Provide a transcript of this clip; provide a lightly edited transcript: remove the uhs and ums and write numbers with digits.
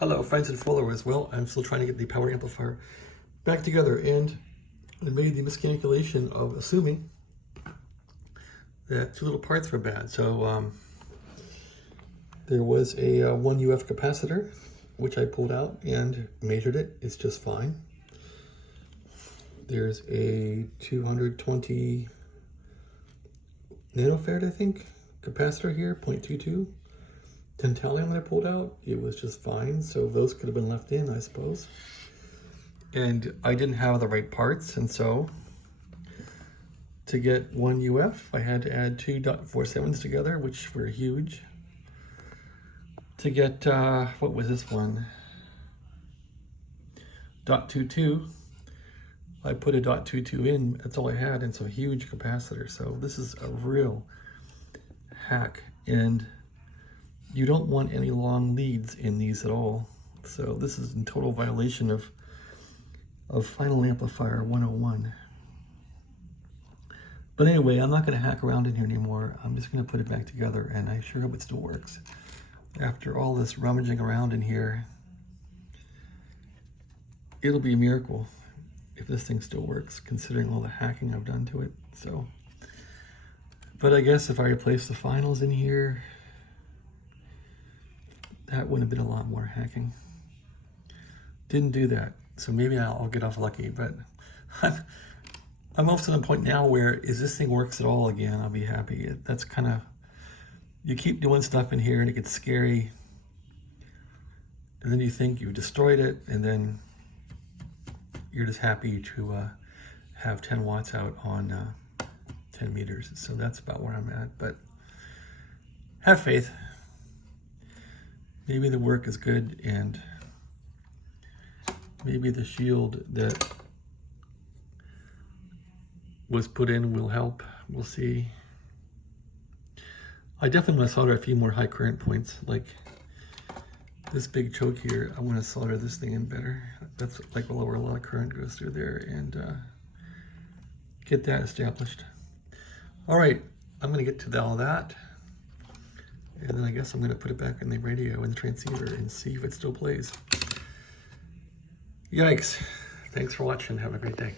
Hello friends and followers. Well, I'm still trying to get the power amplifier back together, and I made the miscalculation of assuming that two little parts were bad. So there was a 1 UF capacitor, which I pulled out and measured it. It's just fine. There's a 220 nanofarad, I think, capacitor here, 0.22. Tantalum that I pulled out, it was just fine. So those could have been left in, I suppose. And I didn't have the right parts, and so to get 1 UF, I had to add 2 .47s together, which were huge. To get, what was this one? .22, I put a .22 in, that's all I had, and it's a huge capacitor. So this is a real hack, and you don't want any long leads in these at all. So this is in total violation of Final Amplifier 101. But anyway, I'm not going to hack around in here anymore. I'm just going to put it back together, and I sure hope it still works. After all this rummaging around in here, it'll be a miracle if this thing still works, considering all the hacking I've done to it. So, but I guess if I replace the finals in here, that would have been a lot more hacking. Didn't do that, so maybe I'll get off lucky, but I'm almost to the point now where, if this thing works at all again, I'll be happy. That's kind of, you keep doing stuff in here and it gets scary, and then you think you've destroyed it, and then you're just happy to have 10 watts out on 10 meters. So that's about where I'm at, but have faith. Maybe the work is good, and maybe the shield that was put in will help. We'll see. I definitely want to solder a few more high current points, like this big choke here. I want to solder this thing in better. That's like a lot of current goes through there, and get that established. All right, I'm going to get to all that. And then I guess I'm going to put it back in the radio and the transceiver and see if it still plays. Yikes. Thanks for watching. Have a great day.